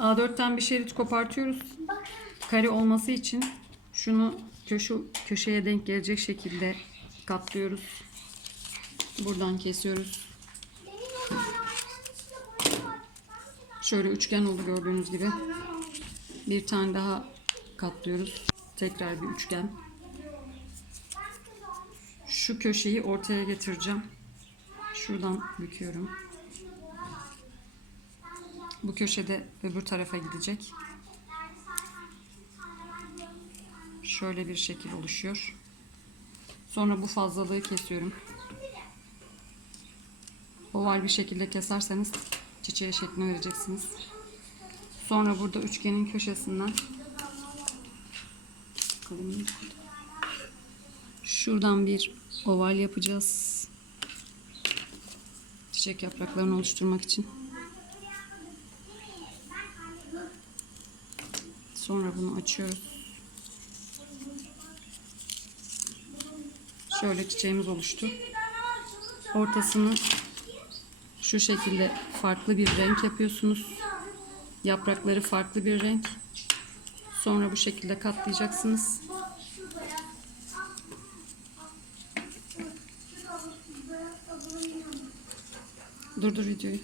A4'ten bir şerit kopartıyoruz. Kare olması için şunu köşe, köşeye denk gelecek şekilde katlıyoruz. Buradan kesiyoruz. Şöyle üçgen oldu gördüğünüz gibi. Bir tane daha katlıyoruz. Tekrar bir üçgen. Şu köşeyi ortaya getireceğim. Şuradan büküyorum. Bu köşede öbür tarafa gidecek. Şöyle bir şekil oluşuyor. Sonra bu fazlalığı kesiyorum. Oval bir şekilde keserseniz çiçeğe şeklini vereceksiniz. Sonra burada üçgenin köşesinden şuradan bir oval yapacağız. Çiçek yapraklarını oluşturmak için. Sonra bunu açıyoruz. Şöyle çiçeğimiz oluştu. Ortasını şu şekilde farklı bir renk yapıyorsunuz. Yaprakları farklı bir renk. Sonra bu şekilde katlayacaksınız. Durdur videoyu.